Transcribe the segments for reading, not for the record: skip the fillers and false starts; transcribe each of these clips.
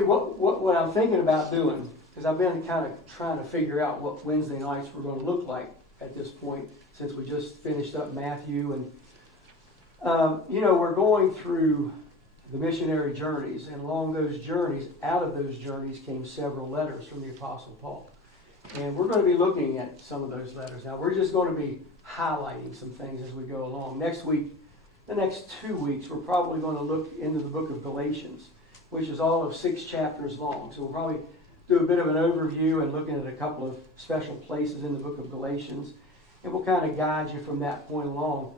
probably what I'm thinking about doing, because I've been kind of trying to figure out what Wednesday nights were going to look like at this point, since we just finished up Matthew. And, we're going through the missionary journeys, and along those journeys, out of those journeys came several letters from the Apostle Paul. And we're going to be looking at some of those letters. Now, we're just going to be highlighting some things as we go along. Next week, the next 2 weeks, we're probably going to look into the book of Galatians, which is all of 6 chapters long. So we'll probably do a bit of an overview and looking at a couple of special places in the book of Galatians. And we'll kind of guide you from that point along.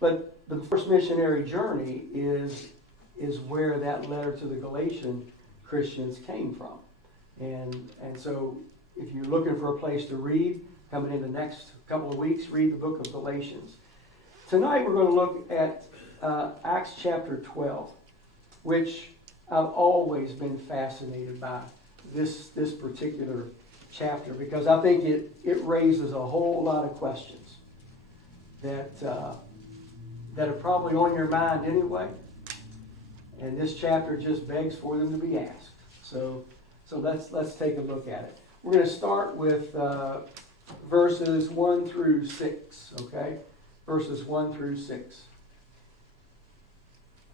But the first missionary journey is where that letter to the Galatian Christians came from. And so if you're looking for a place to read, coming in the next couple of weeks, read the book of Galatians. Tonight we're going to look at Acts chapter 12, which I've always been fascinated by this particular chapter, because I think it raises a whole lot of questions that are probably on your mind anyway. And this chapter just begs for them to be asked. So let's take a look at it. We're going to start with verses 1 through 6, okay? Verses 1 through 6.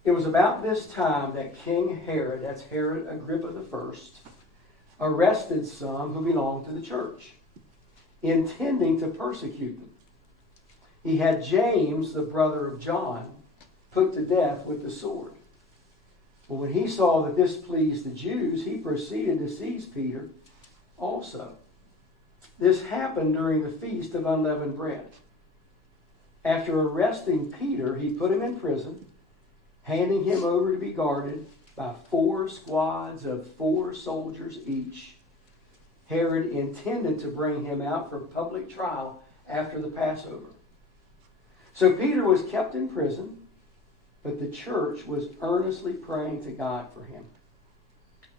It was about this time that King Herod, that's Herod Agrippa I, arrested some who belonged to the church, intending to persecute them. He had James, the brother of John, put to death with the sword. But when he saw that this pleased the Jews, he proceeded to seize Peter also. This happened during the feast of unleavened bread. After arresting Peter, he put him in prison, handing him over to be guarded by 4 squads of 4 soldiers each. Herod intended to bring him out for public trial after the Passover. So Peter was kept in prison, but the church was earnestly praying to God for him.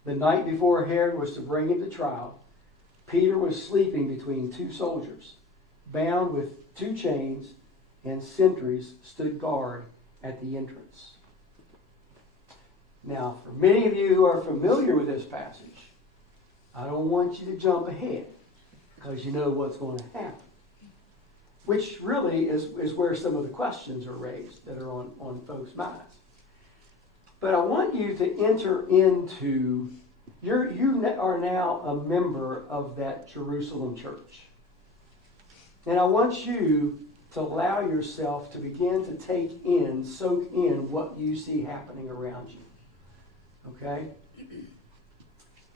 The night before Herod was to bring him to trial, Peter was sleeping between 2 soldiers, bound with 2 chains, and sentries stood guard at the entrance. Now, for many of you who are familiar with this passage, I don't want you to jump ahead, because you know what's going to happen. Which really is where some of the questions are raised that are on folks' minds. But I want you to enter into, you are now a member of that Jerusalem church. And I want you to allow yourself to begin to soak in what you see happening around you. Okay?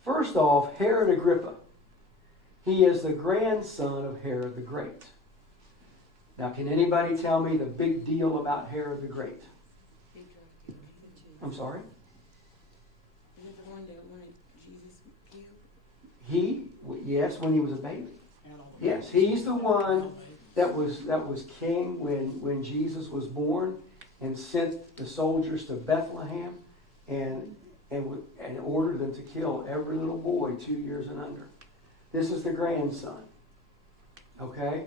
First off, Herod Agrippa. He is the grandson of Herod the Great. Now, can anybody tell me the big deal about Herod the Great? I'm sorry? Is it the one that wanted Jesus killed? Yes, when he was a baby. Yes, he's the one that was king when Jesus was born, and sent the soldiers to Bethlehem and ordered them to kill every little boy 2 years and under. This is the grandson. Okay?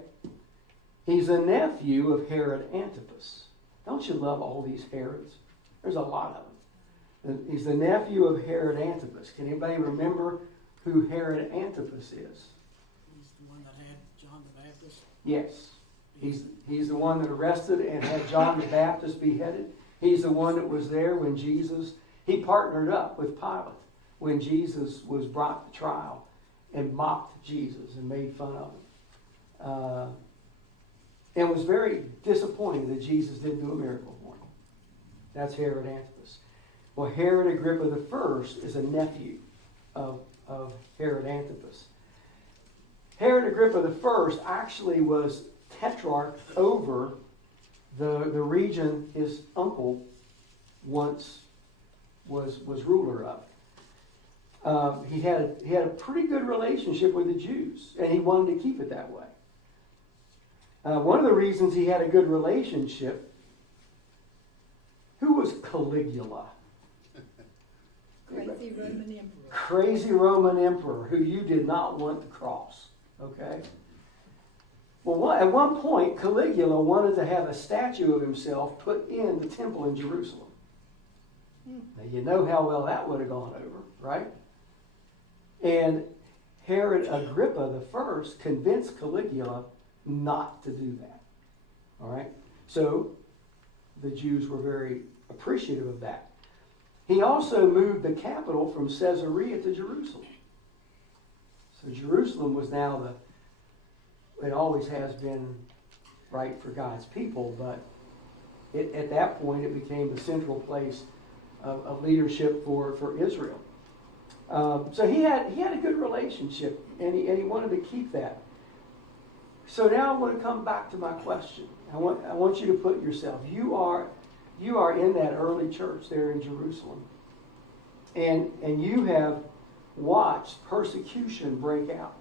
He's a nephew of Herod Antipas. Don't you love all these Herods? There's a lot of them. He's the nephew of Herod Antipas. Can anybody remember who Herod Antipas is? He's the one that had John the Baptist. Yes. He's the one that arrested and had John the Baptist beheaded. He's the one that was there when he partnered up with Pilate when Jesus was brought to trial and mocked Jesus and made fun of him. And was very disappointed that Jesus didn't do a miracle for him. That's Herod Antipas. Well, Herod Agrippa I is a nephew of Herod Antipas. Herod Agrippa I actually was tetrarch over the region his uncle once was ruler of. He had a pretty good relationship with the Jews, and he wanted to keep it that way. One of the reasons he had a good relationship, who was Caligula? Crazy Roman emperor. Crazy Roman emperor who you did not want to cross. Okay? Well, at one point, Caligula wanted to have a statue of himself put in the temple in Jerusalem. Now, you know how well that would have gone over, right? And Herod Agrippa the first convinced Caligula not to do that. All right? So the Jews were very appreciative of that. He also moved the capital from Caesarea to Jerusalem. So Jerusalem was now it always has been right for God's people, but at that point it became the central place of leadership for Israel. So he had a good relationship, and he wanted to keep that. So now I want to come back to my question. I want you to put yourself. You are in that early church there in Jerusalem, and you have watched persecution break out.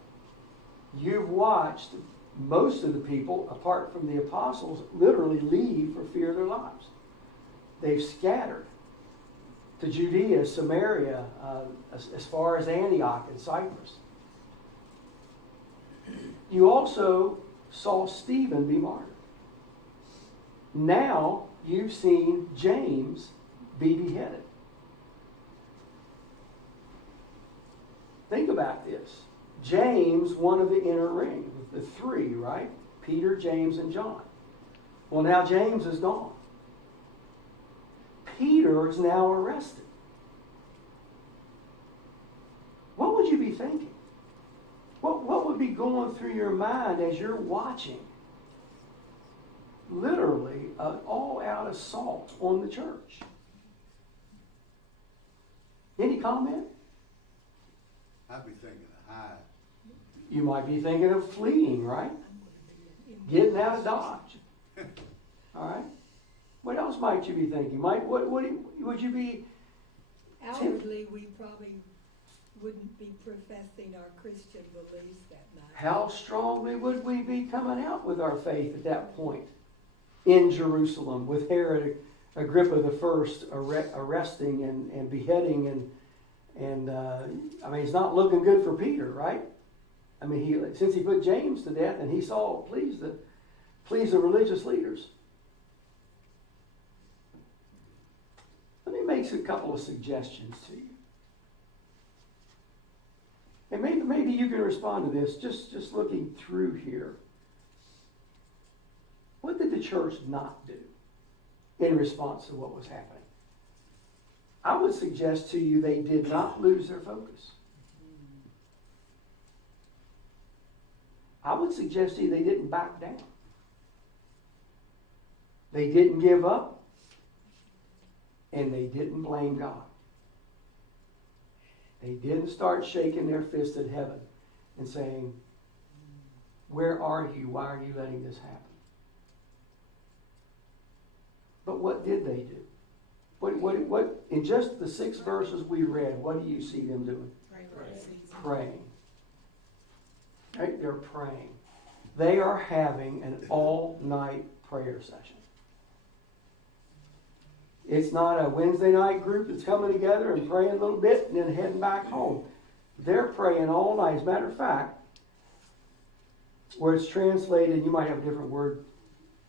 You've watched most of the people, apart from the apostles, literally leave for fear of their lives. They've scattered to Judea, Samaria, as far as Antioch and Cyprus. You also saw Stephen be martyred. Now you've seen James be beheaded. Think about this. James, one of the inner ring, the three, right? Peter, James, and John. Well, now James is gone. Peter is now arrested. What would you be thinking? What would be going through your mind as you're watching literally an all-out assault on the church? Any comment? I'd be thinking of hide. You might be thinking of fleeing, right? Getting out of Dodge. All right? What else might you be thinking? Would you be... Outwardly, we probably wouldn't be professing our Christian beliefs that night. How strongly would we be coming out with our faith at that point in Jerusalem with Herod Agrippa the first arresting and beheading and I mean, it's not looking good for Peter, right? I mean, since he put James to death and he saw please the religious leaders. Let me make a couple of suggestions to you. And maybe you can respond to this just looking through here. What did the church not do in response to what was happening? I would suggest to you they did not lose their focus. I would suggest to you they didn't back down. They didn't give up. And they didn't blame God. They didn't start shaking their fist at heaven and saying, "Where are you? Why are you letting this happen?" But what did they do? What in just the 6 verses we read, what do you see them doing? Praying. Right? They're praying. They are having an all-night prayer session. It's not a Wednesday night group that's coming together and praying a little bit and then heading back home. They're praying all night. As a matter of fact, where it's translated, you might have a different word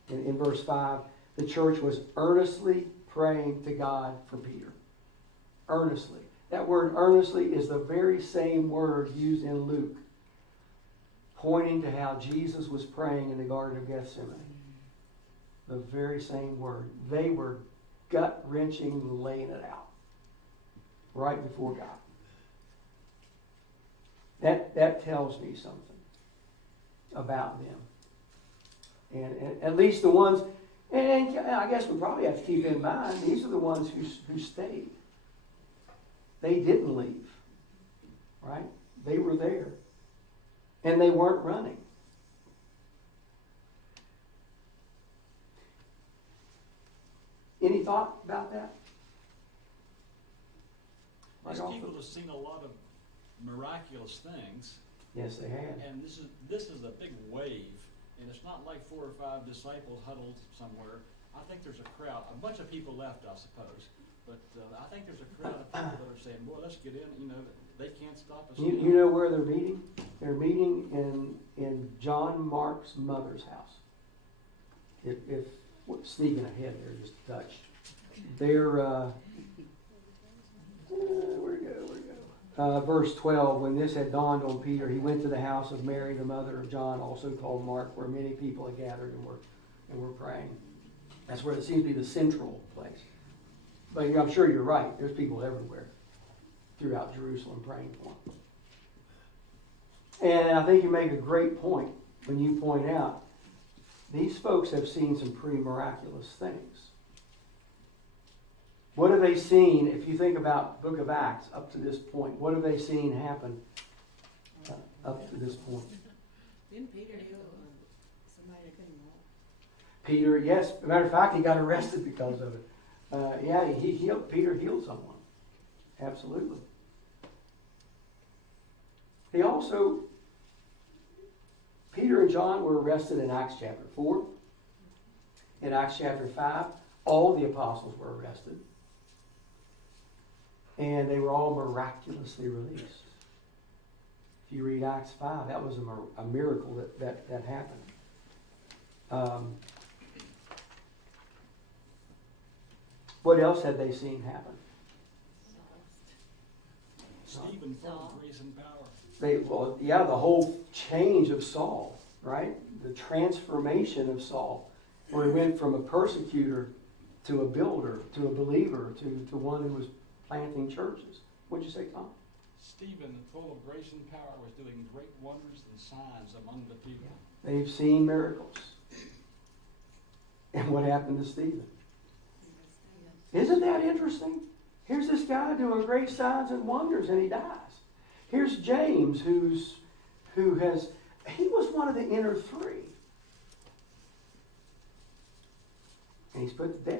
in verse 5, the church was earnestly praying to God for Peter. Earnestly. That word earnestly is the very same word used in Luke, pointing to how Jesus was praying in the Garden of Gethsemane. The very same word. They were gut-wrenching, laying it out right before God. That tells me something about them. And at least the ones, and I guess we probably have to keep in mind, these are the ones who stayed. They didn't leave, right? They were there. And they weren't running. Any thought about that? These people have seen a lot of miraculous things. Yes, they have. And this is a big wave, and it's not like 4 or 5 disciples huddled somewhere. I think there's a crowd. A bunch of people left, I suppose, but I think there's a crowd of people that are saying, "Boy, let's get in." You know, they can't stop us. You know where they're meeting? They're meeting in John Mark's mother's house. If sneaking ahead there just a touch. verse 12, when this had dawned on Peter, he went to the house of Mary, the mother of John, also called Mark, where many people had gathered and were praying. That's where it seems to be the central place. But I'm sure you're right. There's people everywhere throughout Jerusalem praying for him. And I think you make a great point when you point out these folks have seen some pretty miraculous things. What have they seen, if you think about the book of Acts up to this point, what have they seen happen up to this point? Didn't Peter heal somebody that couldn't walk? Peter, yes. As a matter of fact, he got arrested because of it. Peter healed someone. Absolutely. He also, Peter and John were arrested in Acts chapter 4. In Acts chapter 5, all the apostles were arrested. And they were all miraculously released. If you read Acts 5, that was a miracle that happened. What else had they seen happen? Stephen full of grace and power. The whole change of Saul, right? The transformation of Saul, where he went from a persecutor to a builder, to a believer, to one who was planting churches. What'd you say, Tom? Stephen, full of grace and power, was doing great wonders and signs among the people. They've seen miracles. And what happened to Stephen? Isn't that interesting? Here's this guy doing great signs and wonders, and he dies. Here's James, he was one of the inner three. And he's put to death.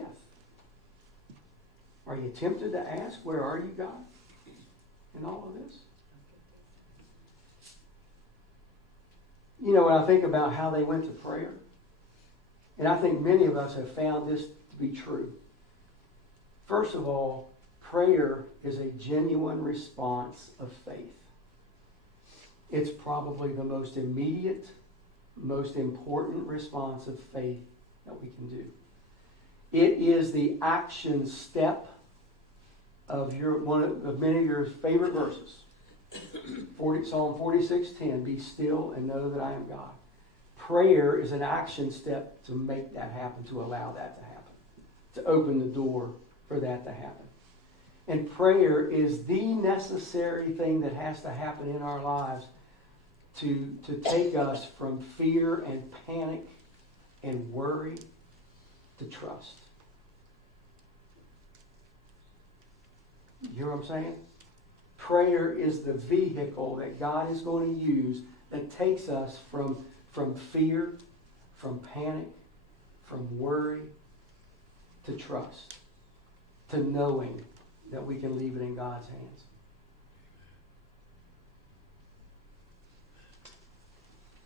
Are you tempted to ask, where are you, God, in all of this? You know, when I think about how they went to prayer, and I think many of us have found this to be true. First of all, prayer is a genuine response of faith. It's probably the most immediate, most important response of faith that we can do. It is the action step of many of your favorite verses. Psalm 46:10, be still and know that I am God. Prayer is an action step to make that happen, to allow that to happen, to open the door for that to happen. And prayer is the necessary thing that has to happen in our lives to take us from fear and panic and worry to trust. You hear what I'm saying? Prayer is the vehicle that God is going to use that takes us from fear, from panic, from worry, to trust, to knowing that we can leave it in God's hands.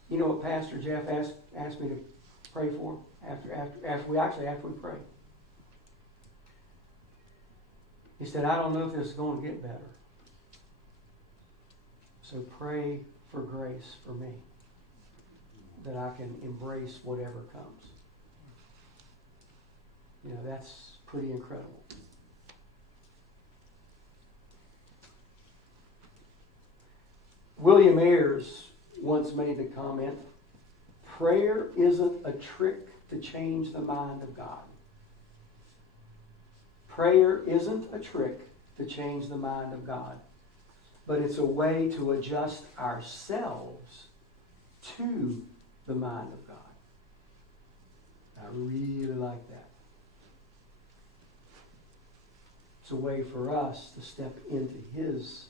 You know what Pastor Jeff asked me to pray for after we prayed? He said, I don't know if this is going to get better. So pray for grace for me, that I can embrace whatever comes. You know, that's pretty incredible. William Ayers once made the comment, prayer isn't a trick to change the mind of God. Prayer isn't a trick to change the mind of God, but it's a way to adjust ourselves to the mind of God. I really like that. It's a way for us to step into His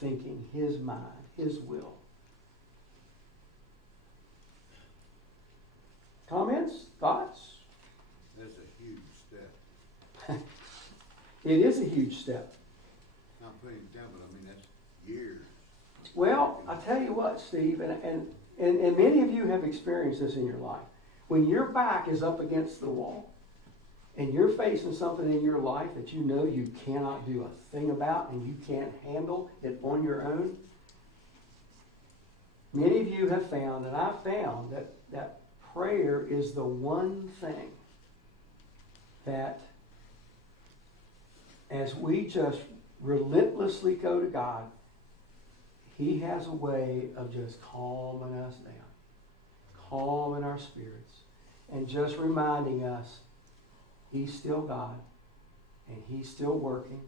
thinking, His mind, His will. Comments? Thoughts? That's a huge step. It is a huge step. Not putting it down, but I mean, that's years. Well, I tell you what, Steve, and many of you have experienced this in your life. When your back is up against the wall and you're facing something in your life that you know you cannot do a thing about and you can't handle it on your own, many of you have found, and I've found, that prayer is the one thing that as we just relentlessly go to God, He has a way of just calming us down, calming our spirits, and just reminding us He's still God, and He's still working,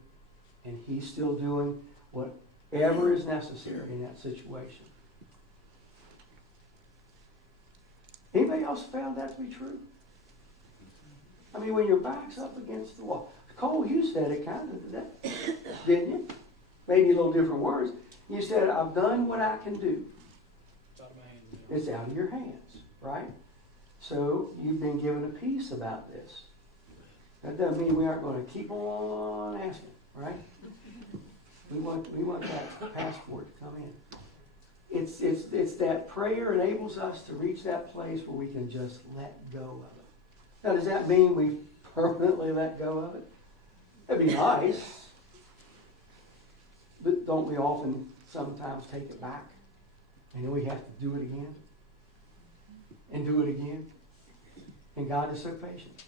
and He's still doing whatever is necessary in that situation. Anybody else found that to be true? I mean, when your back's up against the wall. Cole, you said it kind of today, didn't you? Maybe a little different words. You said, I've done what I can do. It's out of my hands now. It's out of your hands, right? So you've been given a peace about this. That doesn't mean we aren't going to keep on asking, right? We want that passport to come in. It's that prayer enables us to reach that place where we can just let go of it. Now, does that mean we permanently let go of it? That'd be nice. But don't we often sometimes take it back? And then we have to do it again. And do it again. And God is so patient.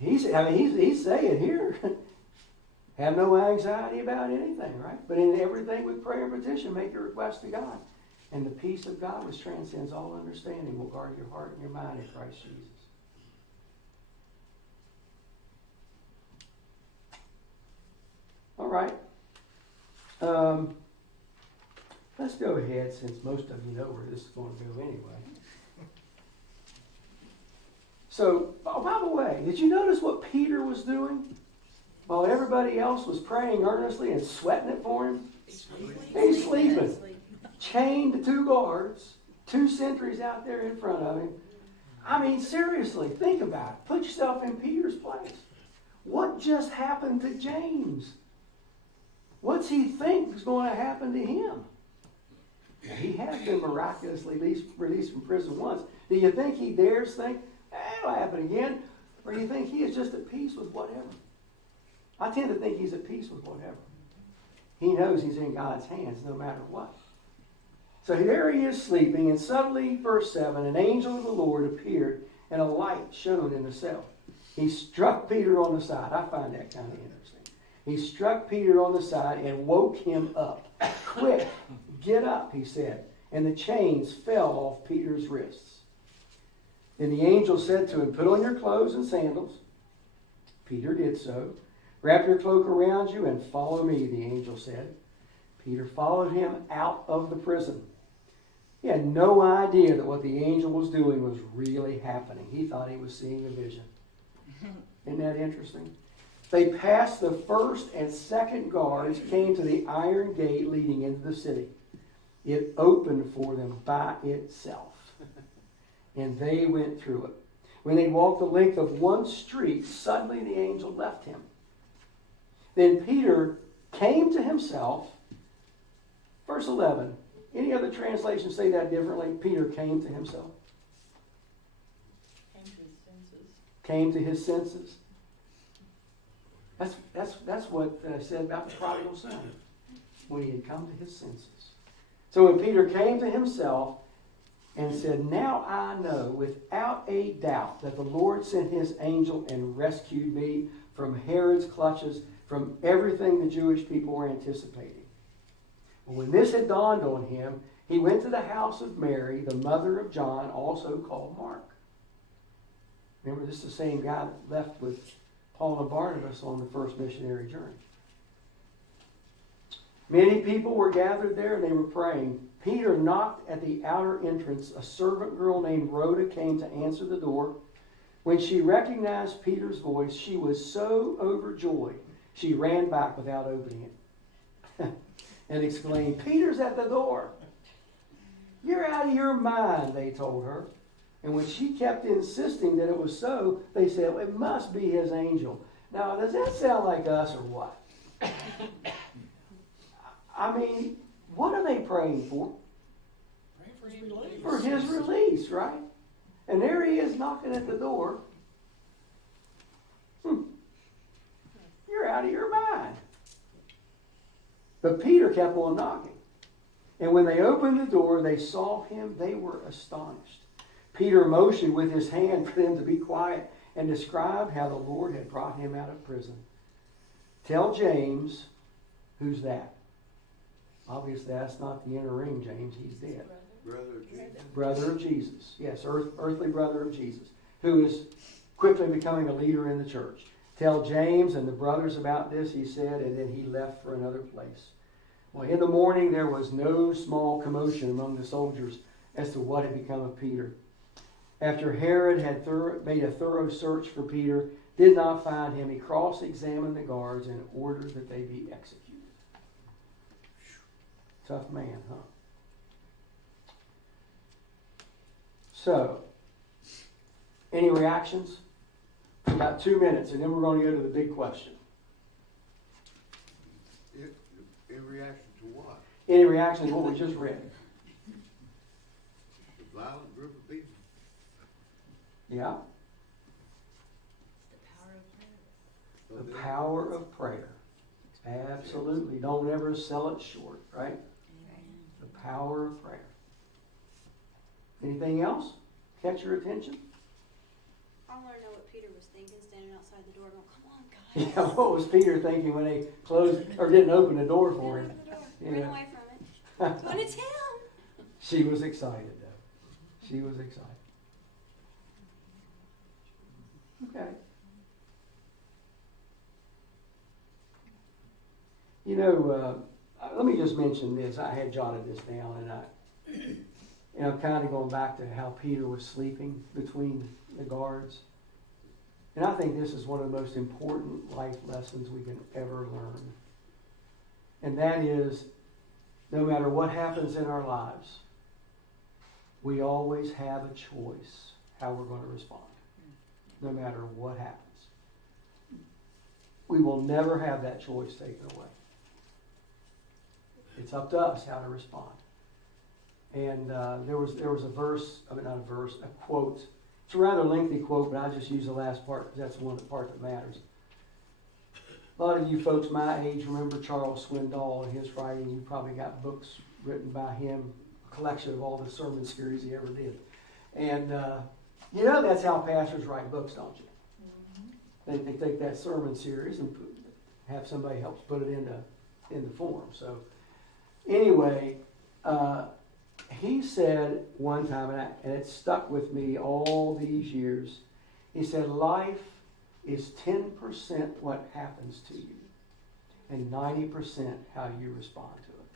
He's saying here, have no anxiety about anything, right? But in everything with prayer and petition, make your request to God. And the peace of God, which transcends all understanding, will guard your heart and your mind in Christ Jesus. All right. Let's go ahead, since most of you know where this is going to go anyway. So, by the way, did you notice what Peter was doing while everybody else was praying earnestly and sweating it for him? He's sleeping. Chained to 2 guards, 2 sentries out there in front of him. I mean, seriously, think about it. Put yourself in Peter's place. What just happened to James? What's he think is going to happen to him? He has been miraculously released from prison once. Do you think he dares think, it'll happen again? Or do you think he is just at peace with whatever? I tend to think he's at peace with whatever. He knows he's in God's hands no matter what. So there he is sleeping, and suddenly, verse 7, an angel of the Lord appeared, and a light shone in the cell. He struck Peter on the side. I find that kind of interesting. He struck Peter on the side and woke him up. Quick, get up, he said. And the chains fell off Peter's wrists. Then the angel said to him, put on your clothes and sandals. Peter did so. Wrap your cloak around you and follow me, the angel said. Peter followed him out of the prison. He had no idea that what the angel was doing was really happening. He thought he was seeing a vision. Isn't that interesting? They passed the first and second guards, came to the iron gate leading into the city. It opened for them by itself, and they went through it. When they walked the length of one street, suddenly the angel left him. Then Peter came to himself. Verse 11. Any other translations say that differently? Peter came to himself. Came to his senses. Came to his senses. That's what I said about the prodigal son, when he had come to his senses. So when Peter came to himself and said, now I know without a doubt that the Lord sent his angel and rescued me from Herod's clutches, from everything the Jewish people were anticipating. Well, when this had dawned on him, he went to the house of Mary, the mother of John, also called Mark. Remember, this is the same guy that left with Paul and Barnabas on the first missionary journey. Many people were gathered there and they were praying. Peter knocked at the outer entrance. A servant girl named Rhoda came to answer the door. When she recognized Peter's voice, she was so overjoyed, she ran back without opening it and exclaimed, Peter's at the door. You're out of your mind, they told her. And when she kept insisting that it was so, they said, well, it must be his angel. Now, does that sound like us or what? I mean, what are they praying for? Pray for his release. For his release, right? And there he is knocking at the door. You're out of your mind. But Peter kept on knocking. And when they opened the door, they saw him. They were astonished. Peter motioned with his hand for them to be quiet and described how the Lord had brought him out of prison. Tell James, who's that? Obviously, that's not the inner ring, James. He's dead. Brother of Jesus. Brother of Jesus. Yes, earthly brother of Jesus, who is quickly becoming a leader in the church. Tell James and the brothers about this, he said, and then he left for another place. Well, in the morning there was no small commotion among the soldiers as to what had become of Peter. After Herod had made a thorough search for Peter, did not find him, he cross-examined the guards and ordered that they be executed. Tough man, huh? So, any reactions? About 2 minutes, and then we're going to go to the big question. In reaction to what? Any reactions to what we just read? The violent group of people? Yeah? The The power of prayer. Absolutely. Don't ever sell it short, right? The power of prayer. Anything else catch your attention? I want to know what Peter was thinking standing outside the door going, come on, guys. Yeah, what was Peter thinking when they closed or didn't open the door for him? Open the door. Yeah. Run away from it. When it's him. She was excited, though. She was excited. Okay. You know, let me just mention this. I had jotted this down, and I'm kind of going back to how Peter was sleeping between the guards. And I think this is one of the most important life lessons we can ever learn. And that is, no matter what happens in our lives, we always have a choice how we're going to respond, no matter what happens. We will never have that choice taken away. It's up to us how to respond. And there was a verse, I mean not a verse, a quote. It's a rather lengthy quote, but I just use the last part because that's the part that matters. A lot of you folks my age remember Charles Swindoll and his writing. You probably got books written by him, a collection of all the sermon series he ever did. And you know that's how pastors write books, don't you? They take that sermon series and have somebody help put it into form. So anyway, he said one time, and it stuck with me all these years, he said, life is 10% what happens to you and 90% how you respond to it.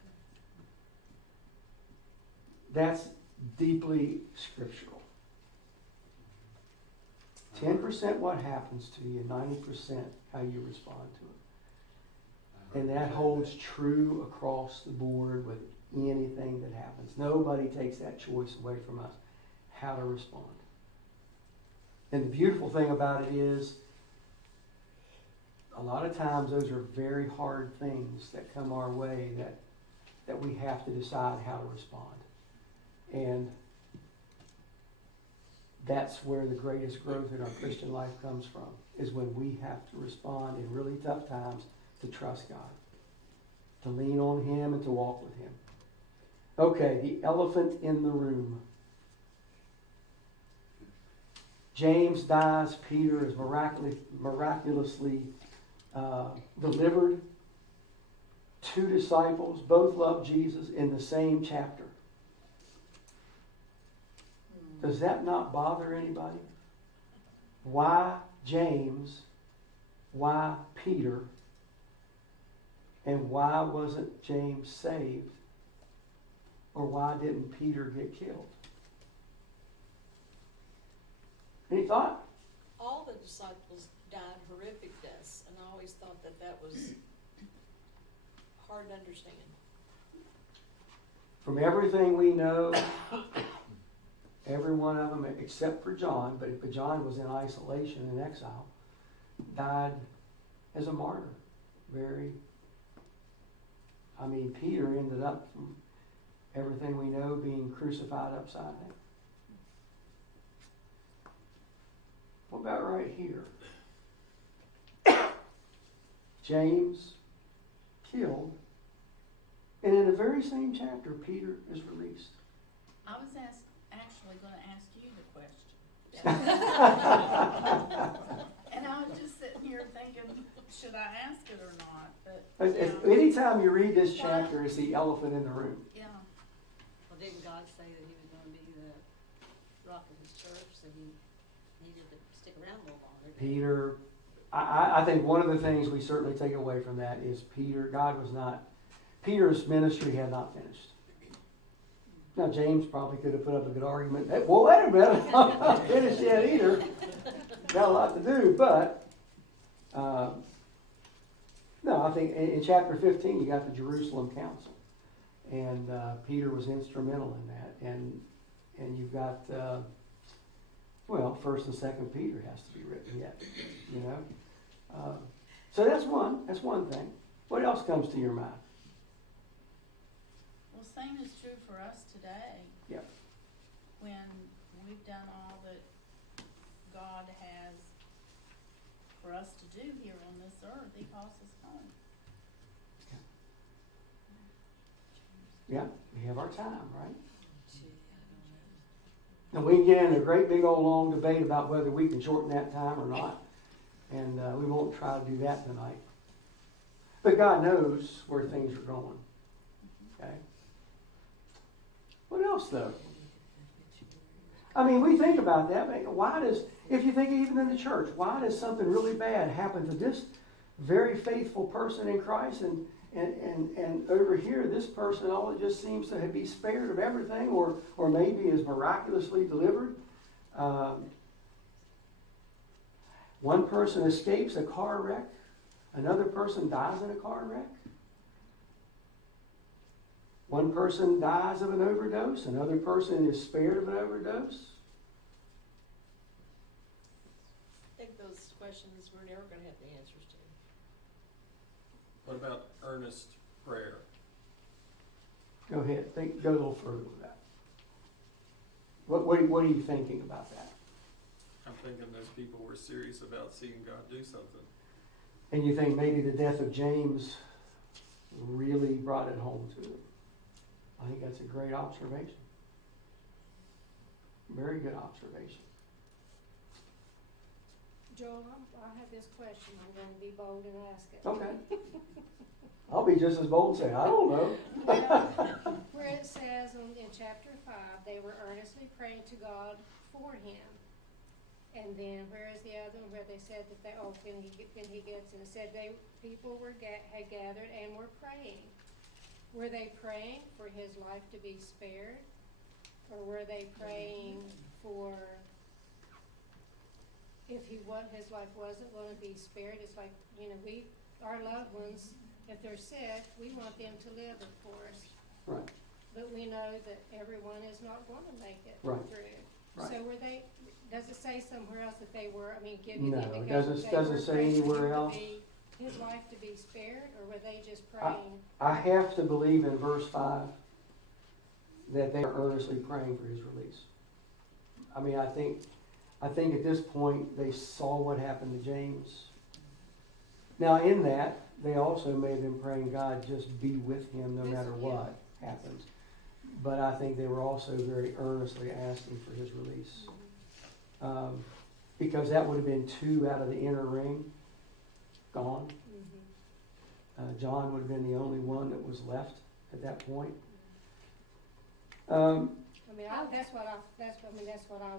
That's deeply scriptural. 10% what happens to you, 90% how you respond to it. And that holds true across the board with anything that happens. Nobody takes that choice away from us, how to respond. And the beautiful thing about it is, a lot of times those are very hard things that come our way that we have to decide how to respond. And that's where the greatest growth in our Christian life comes from, is when we have to respond in really tough times to trust God, to lean on Him and to walk with Him. Okay, the elephant in the room. James dies. Peter is miraculously delivered. 2 disciples, both love Jesus in the same chapter. Does that not bother anybody? Why James? Why Peter? And why wasn't James saved? Or why didn't Peter get killed? Any thought? All the disciples died horrific deaths, and I always thought that was hard to understand. From everything we know, every one of them, except for John, but John was in isolation and exile, died as a martyr. Peter ended up, from everything we know, being crucified upside down. What about right here? James killed, and in the very same chapter, Peter is released. I was actually going to ask you the question. And I was just sitting here thinking, should I ask it or not, but, Anytime you read this chapter, it's the elephant in the room. yeah. Well, didn't God say that he was gonna be the rock of his church, so he needed to stick around a little longer? Peter, I think one of the things we certainly take away from that is Peter's ministry had not finished. Now, James probably could have put up a good argument. Hey, well, wait a minute, I'm not finished yet either. Got a lot to do, but no, I think in chapter 15 you got the Jerusalem Council, and Peter was instrumental in that, and you've got First and Second Peter has to be written yet, you know. So that's one thing. What else comes to your mind? Well, same is true for us today. Yep. When we've done all that God has for us to do here on this earth, he calls us home. Yeah, we have our time, right? And we can get in a great big old long debate about whether we can shorten that time or not. And we won't try to do that tonight. But God knows where things are going. Okay? What else though? I mean, we think about that. If you think even in the church, why does something really bad happen to this very faithful person in Christ, and over here this person all it just seems to be spared of everything, or maybe is miraculously delivered? One person escapes a car wreck, another person dies in a car wreck. One person dies of an overdose, another person is spared of an overdose. I think those questions we're never gonna have the answers to. What about earnest prayer? Go ahead, go a little further with that. What are you thinking about that? I'm thinking those people were serious about seeing God do something. And you think maybe the death of James really brought it home to them? I think that's a great observation. Very good observation. Joel, I have this question. I'm going to be bold and ask it. Okay. I'll be just as bold and say, I don't know. Where it says in chapter 5, they were earnestly praying to God for him. And then where is the other one where they said that then he gets and it said people had gathered and were praying. Were they praying for his life to be spared? Or were they praying for if his life wasn't going to be spared? It's like, our loved ones, if they're sick, we want them to live, of course. Right. But we know that everyone is not going to make it Right. through. Right. So does it say somewhere else that they were, No, it doesn't say anywhere else. His life to be spared, or were they just praying? I have to believe in verse 5 that they are earnestly praying for his release. I mean, I think at this point they saw what happened to James. Now in that, they also may have been praying, God, just be with him no matter what happens. But I think they were also very earnestly asking for his release. Because that would have been 2 out of the inner ring gone. John would have been the only one that was left at that point. That's what I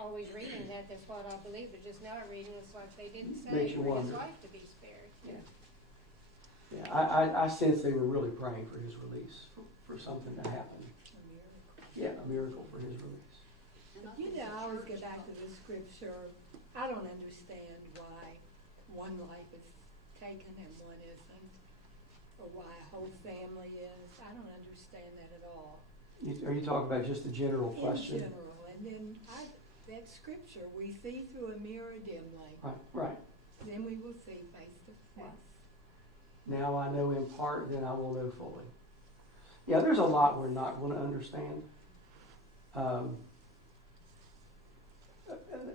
always reading that. That's what I believe. But just now reading, it's like they didn't say Makes you for his wonder. life to be spared. Yeah, I sense they were really praying for his release, for something to happen. Yeah, a miracle for his release. I always go back to the scripture. I don't understand why one life is taken and one isn't, or why a whole family is. I don't understand that at all. Are you talking about just the general question? In general, and then that scripture, we see through a mirror dimly. Right. Then we will see face to face. Now I know in part, then I will know fully. Yeah, there's a lot we're not going to understand.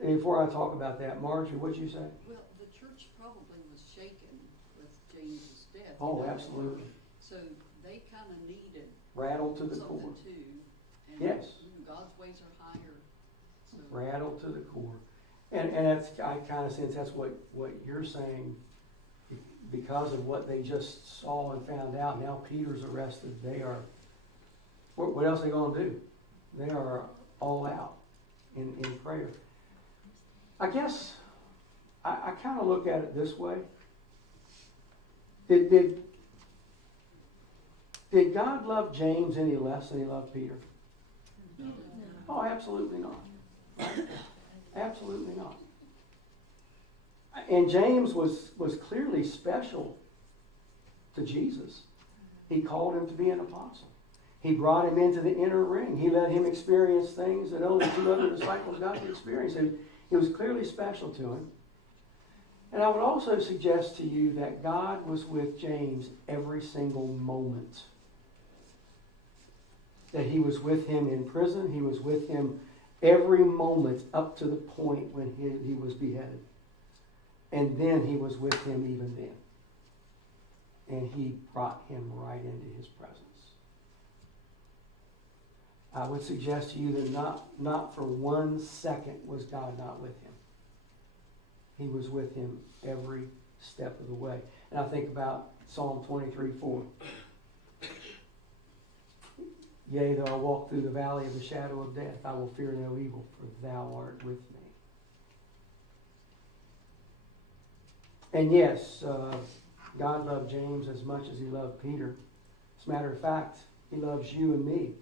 Before I talk about that, Marjorie, what'd you say? Well, the church probably was shaken with James's death. Oh, absolutely. So they kind of needed Rattled to the something core. too. And Yes. God's ways are higher. So. Rattled to the core. And that's, I kind of sense that's what you're saying. because of what they just saw and found out. Now Peter's arrested. They are, what else are they going to do? They are all out in prayer. I guess I kind of look at it this way. Did God love James any less than he loved Peter? Oh, absolutely not. Right? Absolutely not. And James was clearly special to Jesus. He called him to be an apostle. He brought him into the inner ring. He let him experience things that only 2 other disciples got to experience. He was clearly special to him. And I would also suggest to you that God was with James every single moment. That he was with him in prison. He was with him every moment up to the point when he was beheaded. And then he was with him even then. And he brought him right into his presence. I would suggest to you that not for 1 second was God not with him. He was with him every step of the way. And I think about Psalm 23:4. Yea, though I walk through the valley of the shadow of death, I will fear no evil, for thou art with me. And yes, God loved James as much as he loved Peter. As a matter of fact, he loves you and me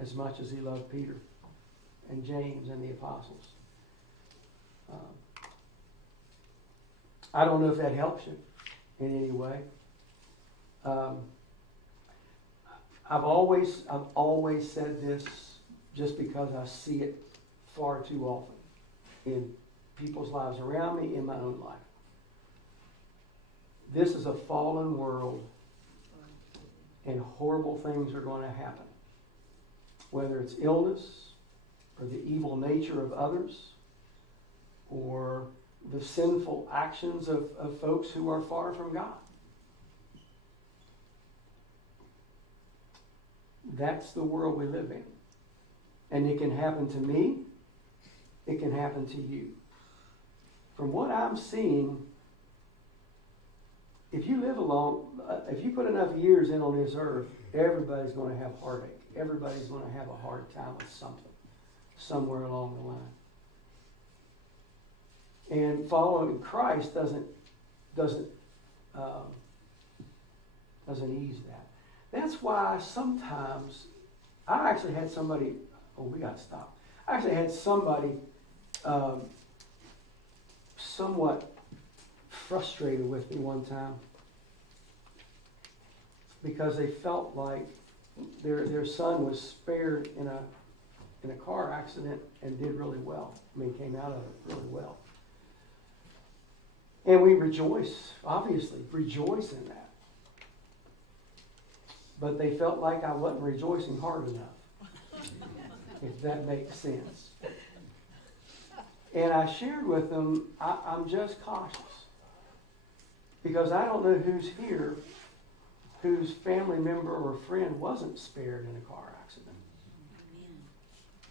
as much as he loved Peter and James and the apostles. I don't know if that helps you in any way. I've always said this just because I see it far too often in people's lives around me, in my own life. This is a fallen world, and horrible things are going to happen. Whether it's illness, or the evil nature of others, or the sinful actions of folks who are far from God. That's the world we live in. And it can happen to me. It can happen to you. From what I'm seeing, if you live if you put enough years in on this earth, everybody's going to have heartache. Everybody's going to have a hard time with something, somewhere along the line. And following Christ doesn't ease that. That's why sometimes I actually had somebody. Oh, we got to stop. I actually had somebody somewhat frustrated with me one time because they felt like their son was spared in a car accident and did really well. I mean, came out of it really well. And we rejoice in that. But they felt like I wasn't rejoicing hard enough, if that makes sense. And I shared with them, I'm just cautious. Because I don't know who's here whose family member or friend wasn't spared in a car accident.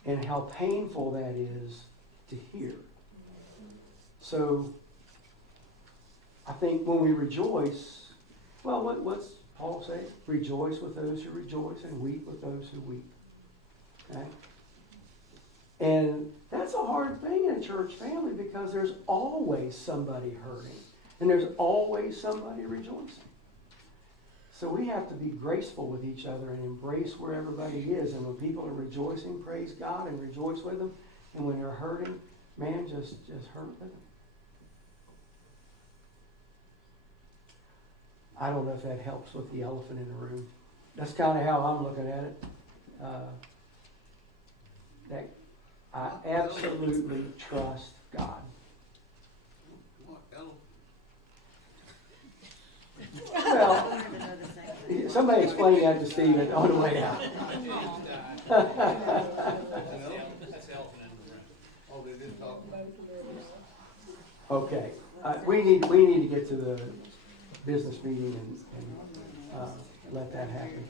And how painful that is to hear. So, I think when we rejoice, well, what's Paul say? Rejoice with those who rejoice and weep with those who weep. Okay? And that's a hard thing in a church family because there's always somebody hurting. And there's always somebody rejoicing. So we have to be graceful with each other and embrace where everybody is. And when people are rejoicing, praise God and rejoice with them. And when they're hurting, man, just hurt with them. I don't know if that helps with the elephant in the room. That's kind of how I'm looking at it. That I absolutely trust God. What elephant? Well, somebody explain that to Stephen on the way out. That's the elephant in the room. Oh, they did talk about it. Okay, we need to get to the business meeting and let that happen.